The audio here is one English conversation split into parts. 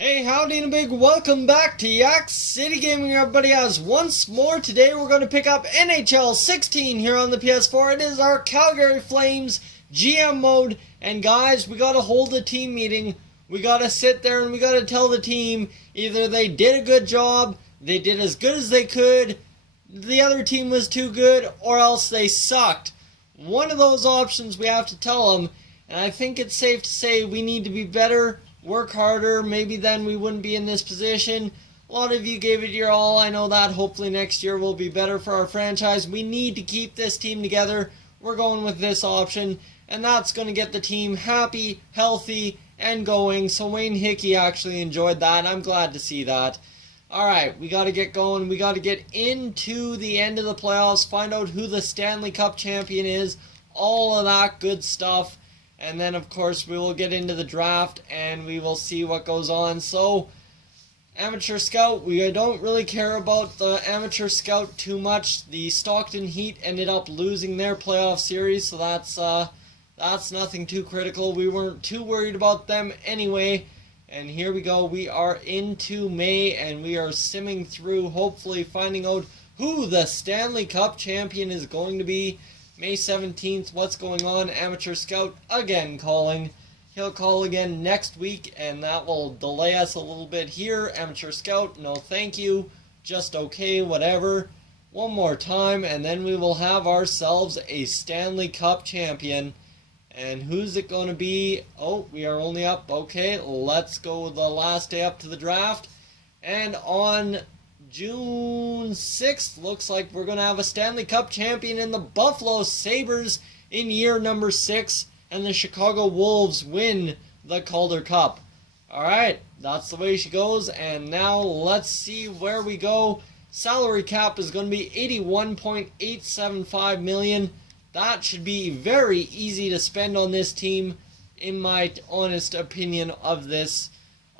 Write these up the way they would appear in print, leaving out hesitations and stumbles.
Hey, howdy and a big welcome back to Yak-City Gaming, everybody. As once more today we're going to pick up NHL 16 here on the PS4. It is our Calgary Flames GM mode, and guys, we got to hold a team meeting. We got to sit there and we got to tell the team either they did a good job, they did as good as they could, the other team was too good, or else they sucked. One of those options we have to tell them, and I think it's safe to say we need to be better, work harder. Maybe then we wouldn't be in this position. A lot of you gave it your all, I know that. Hopefully next year will be better for our franchise. We need to keep this team together. We're going with this option, and that's going to get the team happy, healthy, and going. So Wayne Hickey actually enjoyed that. I'm glad to see that. Alright, we got to get going. We got to get into the end of the playoffs, find out who the Stanley Cup champion is, all of that good stuff. And then, of course, we will get into the draft and we will see what goes on. So, Amateur Scout, we don't really care about the Amateur Scout too much. The Stockton Heat ended up losing their playoff series, so that's nothing too critical. We weren't too worried about them anyway. And here we go. We are into May and we are simming through, hopefully finding out who the Stanley Cup champion is going to be. May 17th, what's going on? Amateur Scout again calling. He'll call again next week, and that will delay us a little bit here. Amateur Scout, no thank you. Just okay, whatever. One more time, and then we will have ourselves a Stanley Cup champion. And who's it going to be? Oh, we are only up. Okay, let's go the last day up to the draft. And on June 6th, looks like we're going to have a Stanley Cup champion in the Buffalo Sabres in year number 6, and the Chicago Wolves win the Calder Cup. Alright, that's the way she goes, and now let's see where we go. Salary cap is going to be $81.875 million. That should be very easy to spend on this team, in my honest opinion of this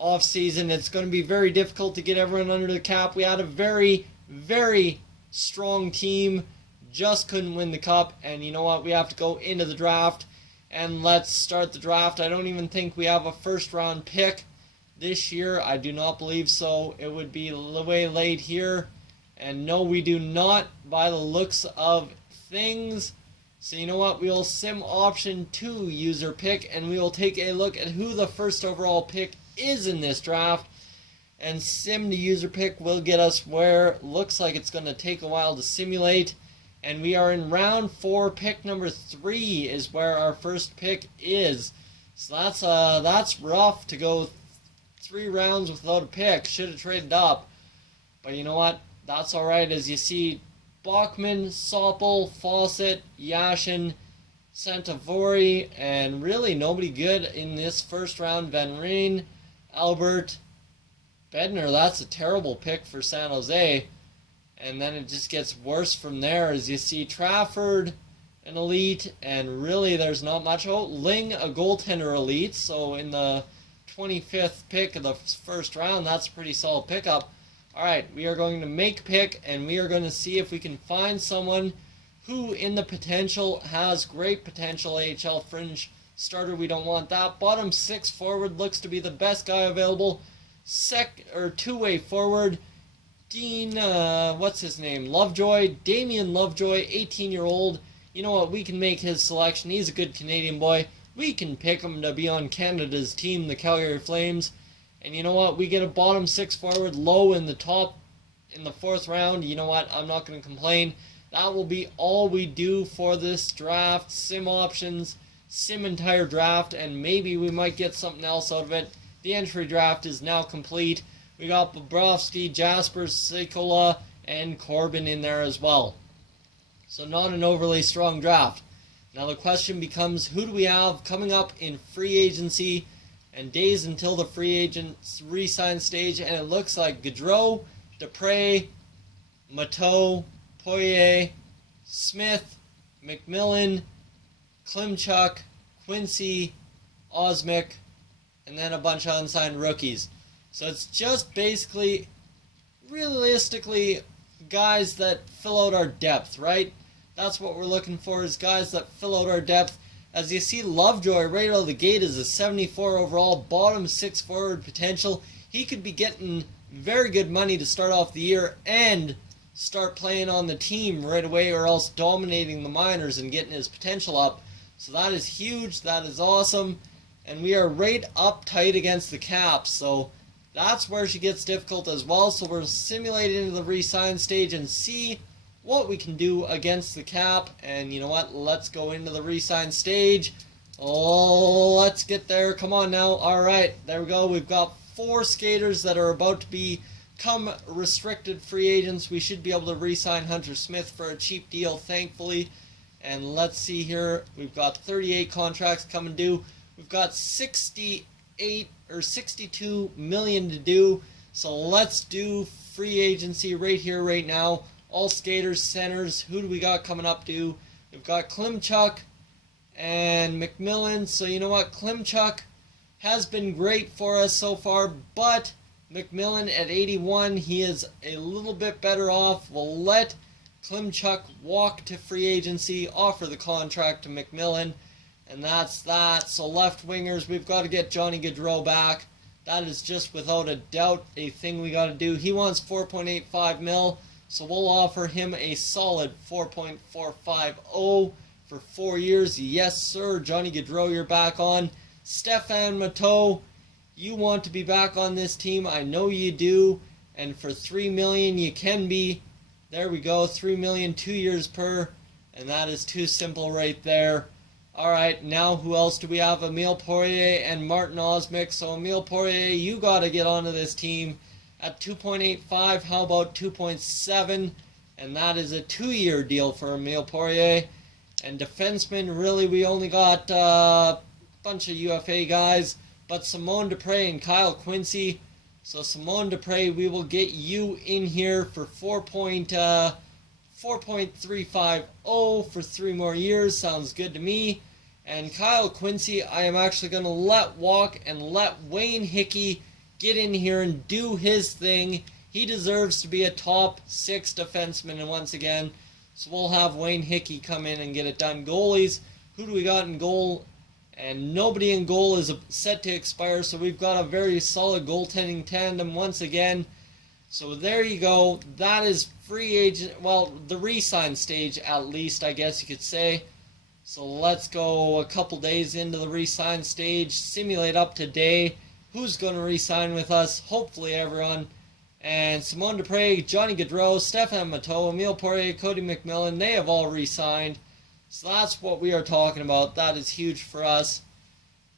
off-season. It's going to be very difficult to get everyone under the cap. We had a very, very strong team, just couldn't win the cup, and you know what, we have to go into the draft, and let's start the draft. I don't even think we have a first-round pick this year. I do not believe so. It would be way late here, and no, we do not, by the looks of things. So you know what, we'll sim option 2 user pick, and we will take a look at who the first overall pick is in this draft, and sim to user pick will get us where looks like it's going to take a while to simulate, and we are in round 4. Pick number 3 is where our first pick is. So that's rough to go 3 rounds without a pick. Should have traded up, but you know what, that's alright. As you see, Bachman, Soppel, Fawcett, Yashin, Santavori, and really nobody good in this first round. Van Rijn, Albert, Bednar, that's a terrible pick for San Jose. And then it just gets worse from there. As you see, Trafford, an elite, and really there's not much. Oh, Ling, a goaltender elite. So in the 25th pick of the first round, that's a pretty solid pickup. Alright, we are going to make pick, and we are going to see if we can find someone who in the potential has great potential. AHL fringe starter, we don't want that. Bottom 6 forward looks to be the best guy available. Two-way forward, Dean, what's his name? Lovejoy, Damien Lovejoy, 18-year-old. You know what, we can make his selection. He's a good Canadian boy. We can pick him to be on Canada's team, the Calgary Flames. And you know what, we get a bottom 6 forward, low in the top in the 4th round. You know what, I'm not going to complain. That will be all we do for this draft. Sim options, sim entire draft, and maybe we might get something else out of it. The entry draft is now complete. We got Bobrovsky, Jaspers, Sikola, and Corbin in there as well. So not an overly strong draft. Now the question becomes, who do we have coming up in free agency and days until the free agents re-sign stage? And it looks like Gaudreau, Dupre, Mateau, Poirier, Smith, McMillan, Klimchuk, Quincy, Osmick, and then a bunch of unsigned rookies. So it's just basically, realistically, guys that fill out our depth, right? That's what we're looking for, is guys that fill out our depth. As you see, Lovejoy right out of the gate is a 74 overall, bottom 6 forward potential. he could be getting very good money to start off the year and start playing on the team right away, or else dominating the minors and getting his potential up. So that is huge. That is awesome. And we are right up tight against the Caps. So that's where she gets difficult as well. So we're simulating into the re-sign stage and see what we can do against the Cap. And you know what? Let's go into the re-sign stage. Oh, let's get there. Come on now. All right, there we go. We've got 4 skaters that are about to become restricted free agents. We should be able to re-sign Hunter Smith for a cheap deal, thankfully. And let's see here. We've got 38 contracts coming due. We've got 68 or 62 million to do. So let's do free agency right here, right now. All skaters, centers. Who do we got coming up due? We've got Klimchuk and McMillan. So you know what? Klimchuk has been great for us so far, but McMillan at 81, he is a little bit better off. We'll let Klimchuk walk to free agency, offer the contract to McMillan, and that's that. So left wingers, we've got to get Johnny Gaudreau back. That is just without a doubt a thing we got to do. He wants 4.85 mil, so we'll offer him a solid 4.450 for 4 years. Yes, sir. Johnny Gaudreau, you're back on. Stefan Matteau, you want to be back on this team. I know you do. And for $3 million, you can be. There we go. $3 million, 2 years per. And that is too simple right there. All right, now who else do we have? Emile Poirier and Martin Osmick. So Emile Poirier, you got to get onto this team at 2.85. How about 2.7? And that is a 2-year deal for Emile Poirier. And defensemen, really, we only got a bunch of UFA guys. But Simone Dupre and Kyle Quincy. So Simone Dupre, we will get you in here for 4.350 for 3 more years. Sounds good to me. And Kyle Quincy, I am actually going to let walk and let Wayne Hickey get in here and do his thing. He deserves to be a top 6 defenseman, and once again, so we'll have Wayne Hickey come in and get it done. Goalies, who do we got in goal? And nobody in goal is set to expire, so we've got a very solid goaltending tandem once again. So there you go. That is free agent, well, the re-sign stage at least, I guess you could say. So let's go a couple days into the re-sign stage, simulate up today. Who's going to re-sign with us? Hopefully everyone. And Simone Dupre, Johnny Gaudreau, Stefan Matteau, Emile Poirier, Cody McMillan, they have all re-signed. So that's what we are talking about. That is huge for us.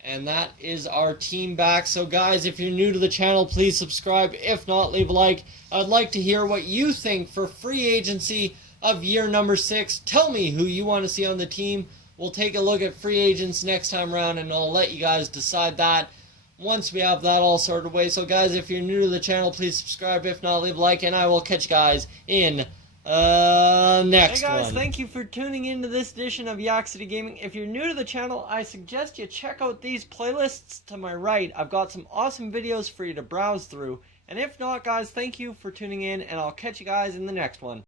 And that is our team back. So guys, if you're new to the channel, please subscribe. If not, leave a like. I'd like to hear what you think for free agency of year number 6. Tell me who you want to see on the team. We'll take a look at free agents next time around, and I'll let you guys decide that once we have that all sorted away. So guys, if you're new to the channel, please subscribe. If not, leave a like, and I will catch you guys in next one. Hey guys, thank you for tuning into this edition of Yak-City Gaming. If you're new to the channel, I suggest you check out these playlists to my right. I've got some awesome videos for you to browse through. And if not, guys, thank you for tuning in, and I'll catch you guys in the next one.